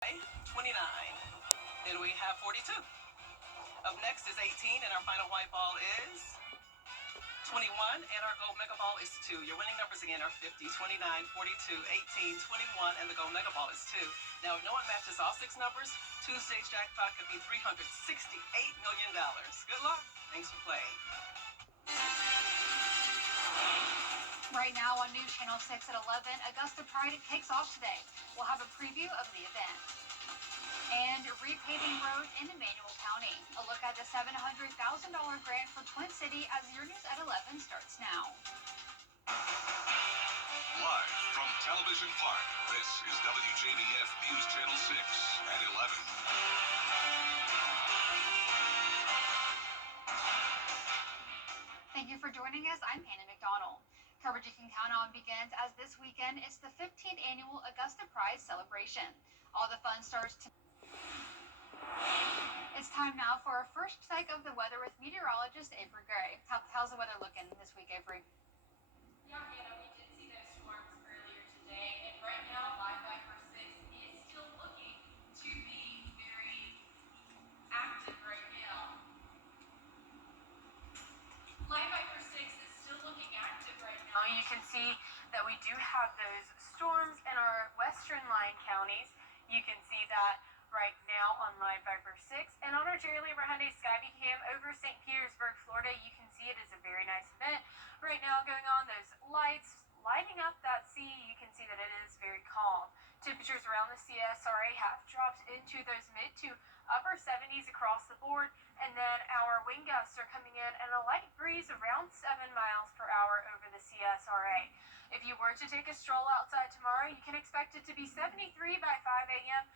29. Then we have 42. Up next is 18, and our final white ball is 21, and our gold mega ball is 2. Your winning numbers again are 50, 29, 42, 18, 21, and the gold mega ball is 2. Now, if no one matches all 6 numbers, Tuesday's jackpot could be $368 million. Good luck. Thanks for playing. Right now on News Channel 6 at 11, Augusta Pride kicks off today. We'll have a preview of the event. And repaving roads in Emmanuel County. A look at the $700,000 grant for Twin City as your news at 11 starts now. Live from Television Park, this is WJBF News Channel 6 at 11. Thank you for joining us. I'm Hannah McDonald. Coverage you can count on begins as this weekend is the 15th annual Augusta Pride celebration. All the fun starts tonight. It's time now for our first check of the weather with meteorologist Avery Gray. How's the weather looking this week, Avery? Yeah, Hannah, we did see those storms earlier today, and right now, Live Viper 6 is still looking to be very active right now. Live Viper 6 is still looking active right now. You can see that we do have those storms in our western line counties. You can see that right now on Live Viper 6, and on our Jerry Lambert Hyundai Skyview cam over St. Petersburg, Florida, you can see it is a very nice event right now going on. Those lights lighting up that sea, you can see that it is very calm. Temperatures around the CSRA have dropped into those mid to upper 70s across the board, and then our wind gusts are coming in at a light breeze around 7 miles per hour over the CSRA. If you were to take a stroll outside tomorrow, you can expect it to be 73 by 5 a.m.,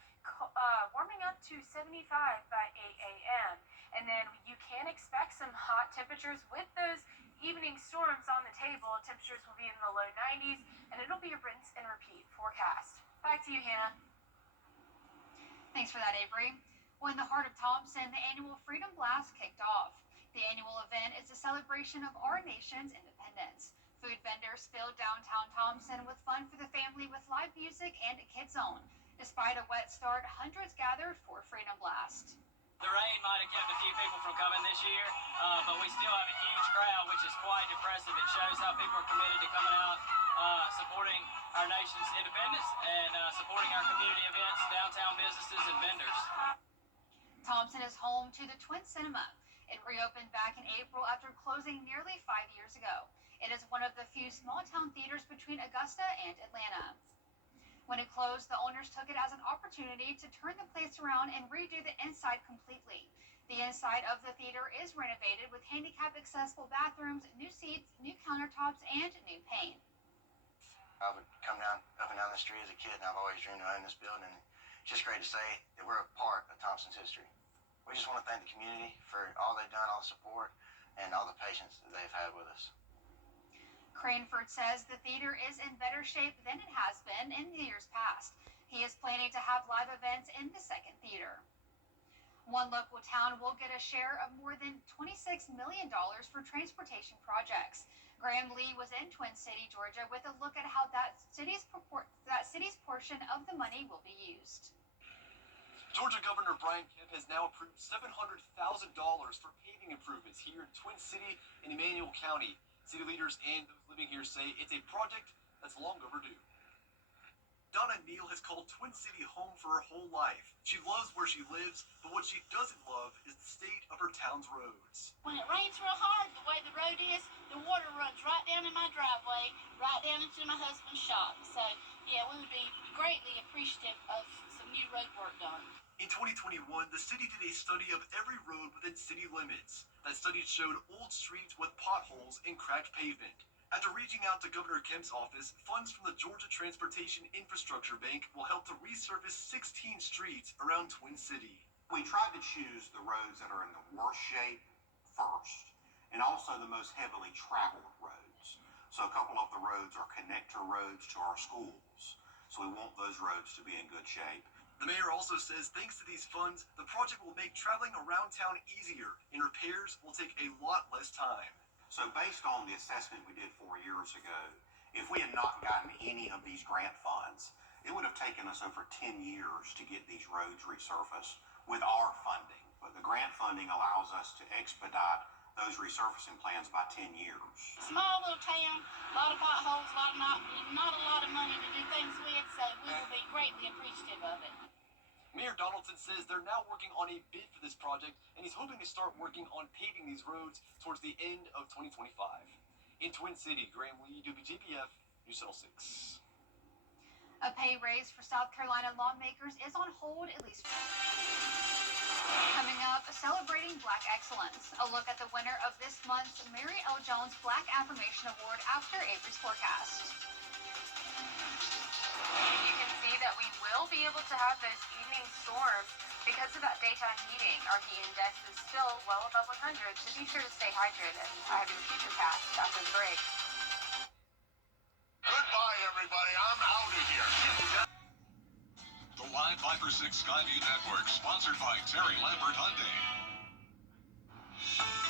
warming up to 75 by 8 a.m. And then you can expect some hot temperatures with those evening storms on the table. Temperatures will be in the low 90s, and it'll be a rinse and repeat forecast. Back to you, Hannah. Thanks for that, Avery. Well, in the heart of Thompson, the annual Freedom Blast kicked off. The annual event is a celebration of our nation's independence. Food vendors filled downtown Thompson with fun for the family with live music and a kids zone. Despite a wet start, hundreds gathered for Freedom Blast. The rain might have kept a few people from coming this year, but we still have a huge crowd, which is quite impressive. It shows how people are committed to coming out, supporting our nation's independence and supporting our community events, downtown businesses, and vendors. Thompson is home to the Twin Cinema. It reopened back in April after closing nearly 5 years ago. It is one of the few small-town theaters between Augusta and Atlanta. When it closed, the owners took it as an opportunity to turn the place around and redo the inside completely. The inside of the theater is renovated with handicap-accessible bathrooms, new seats, new countertops, and new paint. I would come up and down the street as a kid, and I've always dreamed of owning this building. It's just great to say that we're a part of Thompson's history. We just want to thank the community for all they've done, all the support, and all the patience that they've had with us. Cranford says the theater is in better shape than it has been in years past. He is planning to have live events in the second theater. One local town will get a share of more than $26 million for transportation projects. Graham Lee was in Twin City, Georgia, with a look at how that city's portion of the money will be used. Georgia Governor Brian Kemp has now approved $700,000 for paving improvements here in Twin City and Emmanuel County. City leaders and those living here say it's a project that's long overdue. Donna Neal has called Twin City home for her whole life. She loves where she lives, but what she doesn't love is the state of her town's roads. When it rains real hard, the way the road is, the water runs right down in my driveway, right down into my husband's shop. So, yeah, we would be greatly appreciative of some new road work done. In 2021, the city did a study of every road within city limits. That study showed old streets with potholes and cracked pavement. After reaching out to Governor Kemp's office, funds from the Georgia Transportation Infrastructure Bank will help to resurface 16 streets around Twin City. We tried to choose the roads that are in the worst shape first, and also the most heavily traveled roads. So a couple of the roads are connector roads to our schools. So we want those roads to be in good shape. The mayor also says thanks to these funds, the project will make traveling around town easier, and repairs will take a lot less time. So based on the assessment we did 4 years ago, if we had not gotten any of these grant funds, It would have taken us over 10 years to get these roads resurfaced with our funding. But the grant funding allows us to expedite those resurfacing plans by 10 years. Small little town, a lot of potholes, not a lot of money to do things with, so we will be greatly appreciative of it. Mayor Donaldson says they're now working on a bid for this project, and he's hoping to start working on paving these roads towards the end of 2025. In Twin City, Graham Lee, WJBF, News Channel 6. A pay raise for South Carolina lawmakers is on hold at least. Coming up, celebrating Black excellence. A look at the winner of this month's Mary L. Jones Black Affirmation Award after Avery's forecast. You can see that we will be able to have those evening storms because of that daytime heating. Our heat index is still well above 100, so be sure to stay hydrated. I have your future cast after the break. Goodbye, everybody. I'm out of here. The Live 5 for 6 Skyview Network, sponsored by Terry Lambert Hyundai.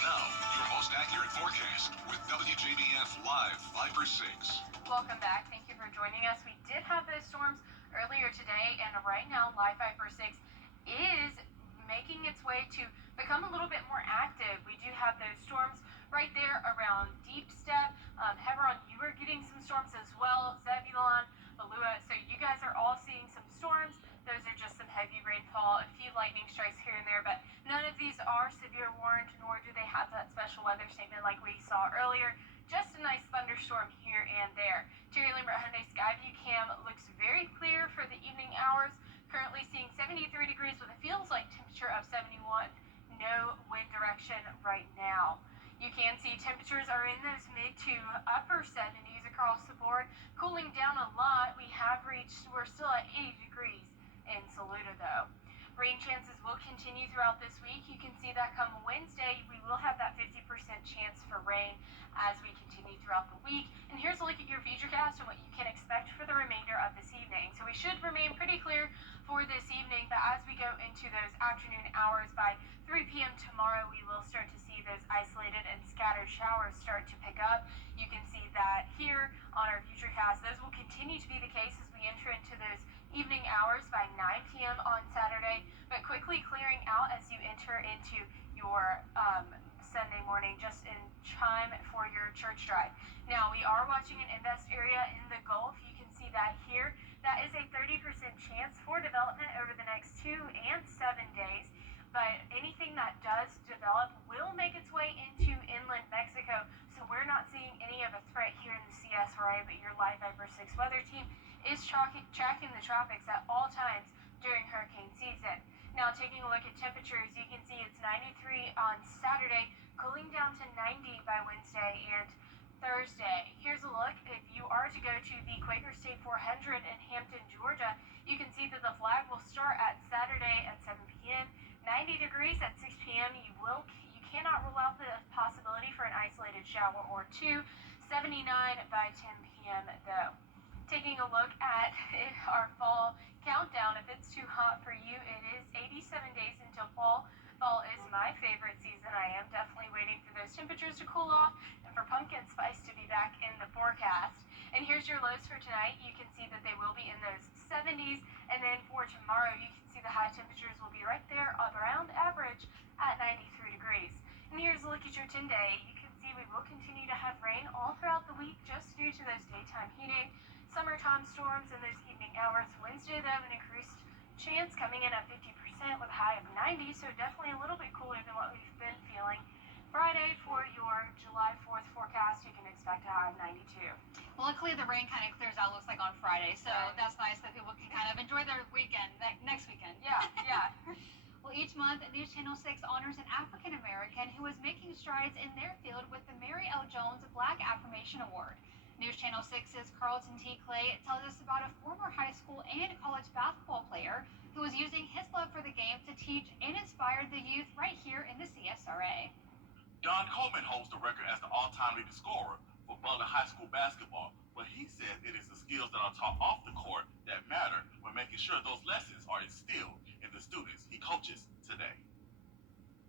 Now, your most accurate forecast with WJBF Live 5 for 6. Welcome back. Thank you for joining us. We did have those storms earlier today, and right now, Live 5 for 6 is making its way to become a little bit more active. We do have those storms right there around Deep Step. Hebron, you are getting some storms as well. Zebulon, Alua. So you guys are all seeing some storms. Those are just some heavy rainfall, a few lightning strikes here and there, but none of these are severe warned, nor do they have that special weather statement like we saw earlier. Just a nice thunderstorm here and there. Terry Lambert Hyundai Skyview Cam looks very clear for the evening hours. Currently seeing 73 degrees with a feels like temperature of 71. No wind direction right now. You can see temperatures are in those mid to upper 70s across the board. Cooling down a lot. We're still at 80 degrees in Saluda though. Rain chances will continue throughout this week. You can see that come Wednesday, we will have that 50% chance for rain as we continue throughout the week. And here's a look at your futurecast and what you can expect for the remainder of this evening. So we should remain pretty clear for this evening, but as we go into those afternoon hours by 3 p.m. tomorrow, we will start to see those isolated and scattered showers start to pick up. You can see that here on our futurecast. Those will continue to be the case as we enter into those evening hours by 9 p.m. on Saturday, but quickly clearing out as you enter into your Sunday morning, just in time for your church drive. Now, we are watching an invest area in the Gulf. You can see that here. That is a 30% chance for development over the next 2 and 7 days, but anything that does develop will make its way into inland Mexico, so we're not seeing any of a threat here in the CSRA, but your Live 5 for 6 weather team is tracking the tropics at all times during hurricane season. Now, taking a look at temperatures, you can see it's 93 on Saturday, cooling down to 90 by Wednesday and Thursday. Here's a look. If you are to go to the Quaker State 400 in Hampton, Georgia, you can see that the flag will start at Saturday at 7 p.m., 90 degrees at 6 p.m. You cannot rule out the possibility for an isolated shower or two. 79 by 10 p.m. though. Taking a look at our fall countdown, if it's too hot for you, it is 87 days until fall. Fall is my favorite season. I am definitely waiting for those temperatures to cool off and for pumpkin spice to be back in the forecast. And here's your lows for tonight. You can see that they will be in those 70s, and then for tomorrow, you can see the high temperatures will be right there around average at 93 degrees. And here's a look at your 10-day. You can see we will continue to have rain all throughout the week just due to those daytime heating. Summertime storms in those evening hours. Wednesday, though, an increased chance coming in at 50% with a high of 90, so definitely a little bit cooler than what we've been feeling. Friday, for your July 4th forecast, you can expect a high of 92. Well, luckily the rain kind of clears out, looks like, on Friday, so Right. that's nice that people can kind of enjoy their weekend next weekend. Yeah. Well, each month, News Channel 6 honors an African American who is making strides in their field with the Mary L. Jones Black Affirmation Award. News Channel 6's Carlton T. Clay tells us about a former high school and college basketball player who was using his love for the game to teach and inspire the youth right here in the CSRA. Don Coleman holds the record as the all-time leading scorer for Butler High School basketball, but he says it is the skills that are taught off the court that matter when making sure those lessons are instilled in the students he coaches today.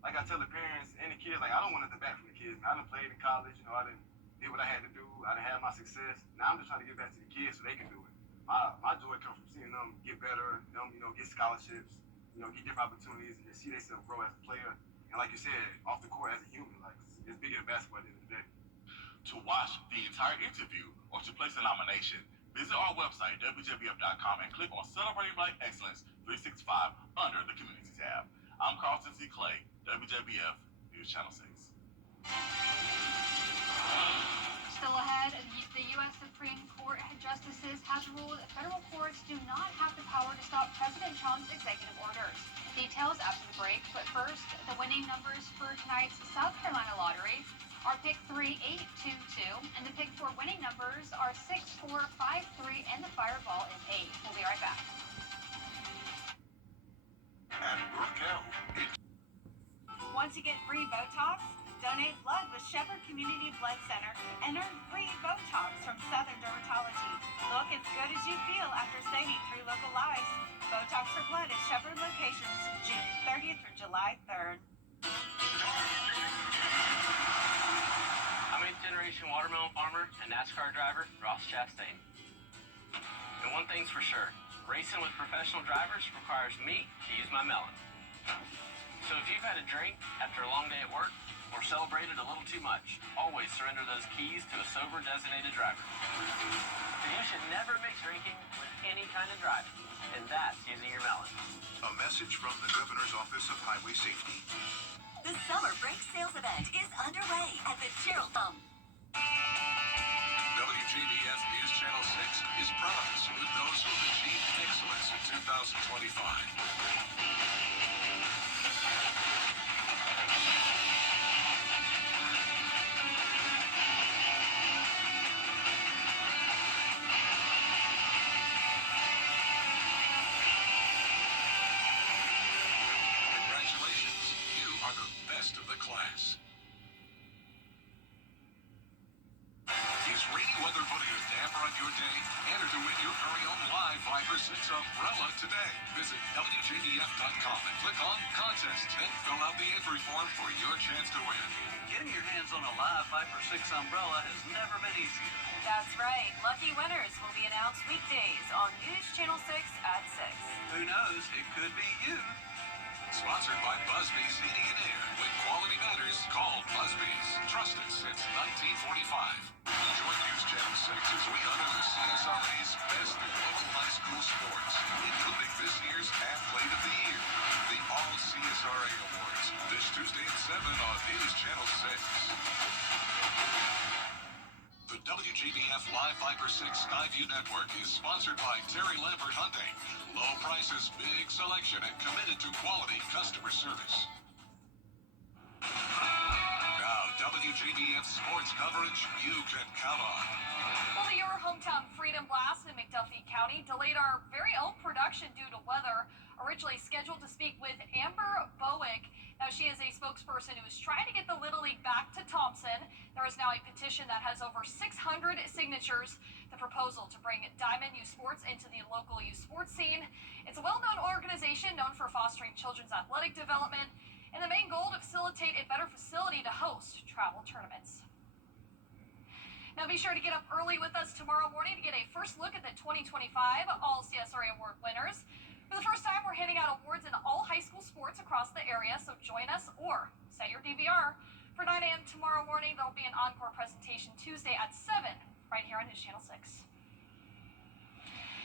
Like I tell the parents and the kids, like I don't want nothing back from the kids. I done played in college, I done did what I had to do. I done had my success. Now I'm just trying to get back to the kids so they can do it. My joy comes from seeing them get better, them, get scholarships, get different opportunities, and just see themselves grow as a player. And like you said, off the court as a human, like it's bigger than basketball at the end of the day. To watch the entire interview or to place a nomination, visit our website, WJBF.com, and click on Celebrating Black Excellence 365 under the Community tab. I'm Carlton C. Clay, WJBF News Channel 6. Still ahead, the U.S. Supreme Court justices have ruled federal courts do not have the power to stop President Trump's executive orders. Details after the break, but first, the winning numbers for tonight's South Carolina lottery are pick 3822, and the pick 4 winning numbers are 6453, and the fireball is 8. We'll be right back. At Burkell, Want to get free Botox? Donate blood with Shepherd Community Blood Center and earn free Botox from Southern Dermatology. Look as good as you feel after saving 3 local lives. Botox for blood at Shepherd locations June 30th through July 3rd. I'm 8th generation watermelon farmer and NASCAR driver Ross Chastain. And one thing's for sure, racing with professional drivers requires me to use my melon. So if you've had a drink after a long day at work or celebrated a little too much, always surrender those keys to a sober designated driver. So you should never mix drinking with any kind of driving, and that's using your melon. a message from the Governor's Office of Highway Safety. The summer brake sales event is underway at the Gerald Home. WJBF News Channel 6 is proud to salute those who have achieved excellence in 2025. Congratulations, you are the best of the class. Is rainy weather putting a damper on your day? Enter to win your very own live 5 for 6 umbrella today. Visit WJBF.com and click on Contest. Then fill out the entry form for your chance to win. Getting your hands on a live 5 for 6 umbrella has never been easier. That's right. Lucky winners will be announced weekdays on News Channel 6 at 6. Who knows? It could be you. Sponsored by Busby's Heating and Air. When quality matters, call Busby's. Trusted since 1945. Join News Channel 6 as we honor the CSRA's best in local high school sports, including this year's Athlete of the Year, the All CSRA Awards, this Tuesday at 7 on News Channel 6. The WJBF Live 5 for 6 Skyview Network is sponsored by Terry Lambert Hyundai. Low prices, big selection, and committed to quality customer service. Now, WJBF sports coverage you can count on. Well, your hometown Freedom Blast in McDuffie County delayed our very own production due to weather. Originally scheduled to speak with Amber Bowick. Now, she is a spokesperson who is trying to get the Little League back to Thompson. There is now a petition that has over 600 signatures. The proposal to bring Diamond Youth Sports into the local youth sports scene. It's a well-known organization known for fostering children's athletic development, and the main goal to facilitate a better facility to host travel tournaments. Now be sure to get up early with us tomorrow morning to get a first look at the 2025 All CSRA Award winners. For the first time, we're handing out awards in all high school sports across the area, so join us or set your DVR. For 9 a.m. tomorrow morning, there'll be an encore presentation Tuesday at 7 right here on News Channel 6.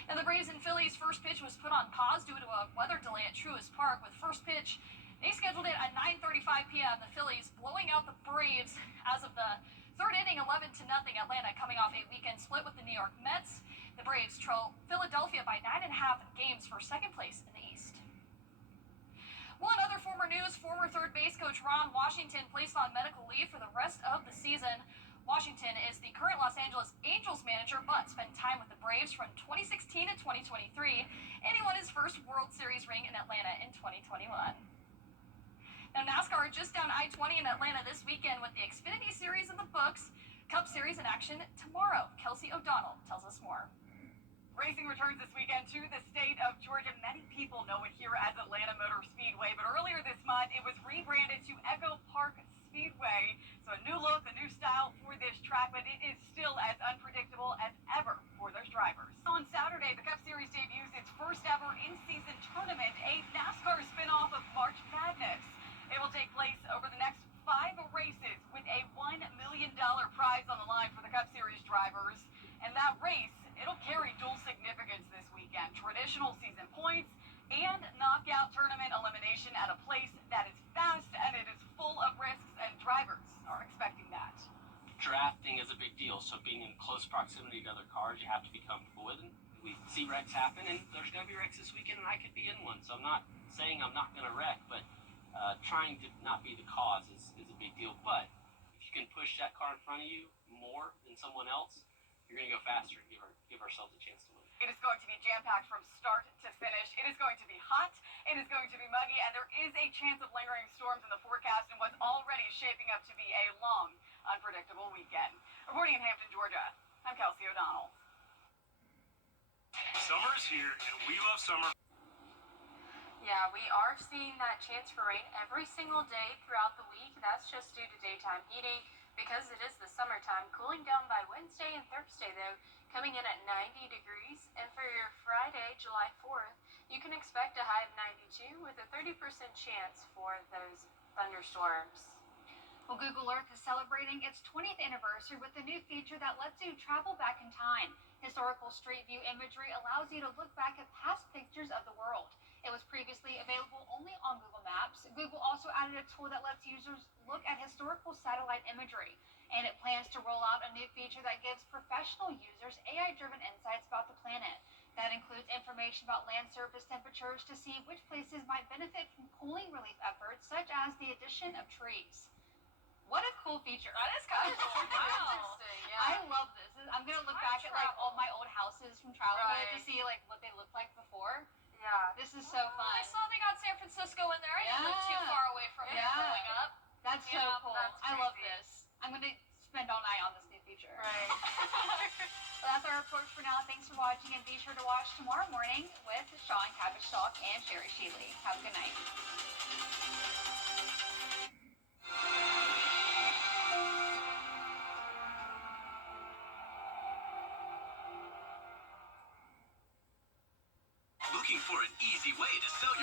Now, the Braves and Phillies' first pitch was put on pause due to a weather delay at Truist Park. With first pitch, they scheduled it at 9:35 p.m. The Phillies blowing out the Braves as of the third inning, 11-0. Atlanta coming off a weekend split with the New York Mets. The Braves trail Philadelphia by 9.5 games for second place in the East. Well, in other former news, former third base coach Ron Washington placed on medical leave for the rest of the season. Washington is the current Los Angeles Angels manager, but spent time with the Braves from 2016 to 2023, and he won his first World Series ring in Atlanta in 2021. Now, NASCAR just down I-20 in Atlanta this weekend with the Xfinity Series in the books. Cup Series in action tomorrow. Kelsey O'Donnell tells us more. Racing returns this weekend to the state of Georgia. Many people know it here as Atlanta Motor Speedway, but earlier this month it was rebranded to Echo Park Speedway. Speedway. So a new look, a new style for this track, but it is still as unpredictable as ever for those drivers. On Saturday, the Cup Series debuts its first ever in-season tournament, a NASCAR spinoff of March Madness. It will take place over the next 5 races with a $1 million prize on the line for the Cup Series drivers. And that race, it'll carry dual significance this weekend. Traditional season points and knockout tournament elimination at a place that is fast and it is full of risks, and drivers are expecting that. Drafting is a big deal, so being in close proximity to other cars, you have to be comfortable with them. We see wrecks happen, and there's going to be wrecks this weekend, and I could be in one. So I'm not saying I'm not going to wreck, but trying to not be the cause is a big deal. But if you can push that car in front of you more than someone else, you're going to go faster and give ourselves a chance to win. It is going to be jam-packed from start to finish. It is going to be hot. It is going to be muggy, and there is a chance of lingering storms in the forecast in what's already shaping up to be a long, unpredictable weekend. Reporting in Hampton, Georgia, I'm Kelsey O'Donnell. Summer is here, and we love summer. Yeah, we are seeing that chance for rain every single day throughout the week. That's just due to daytime heating because it is the summertime. Cooling down by Wednesday and Thursday, though, coming in at 90 degrees. And for your Friday, July 4th, you can expect a high of 92 with a 30% chance for those thunderstorms. Well, Google Earth is celebrating its 20th anniversary with a new feature that lets you travel back in time. Historical Street View imagery allows you to look back at past pictures of the world. It was previously available only on Google Maps. Google also added a tool that lets users look at historical satellite imagery, and it plans to roll out a new feature that gives professional users AI-driven insights about the planet. That includes information about land surface temperatures to see which places might benefit from cooling relief efforts, such as the addition of trees. What a cool feature. That is kind of cool. Wow. I love this. I'm going to look back at like all my old houses from childhood to see like what they looked like before. Yeah. This is so fun. I saw they got San Francisco in there. I didn't live too far away from it growing up. That's so cool. I love this. I'm going to spend all night on this new feature. Right. Well, that's our report for now. Thanks for watching, and be sure to watch tomorrow morning with Sean Cabbage Talk and Sherry Sheely. Have a good night. Looking for an easy way to sell your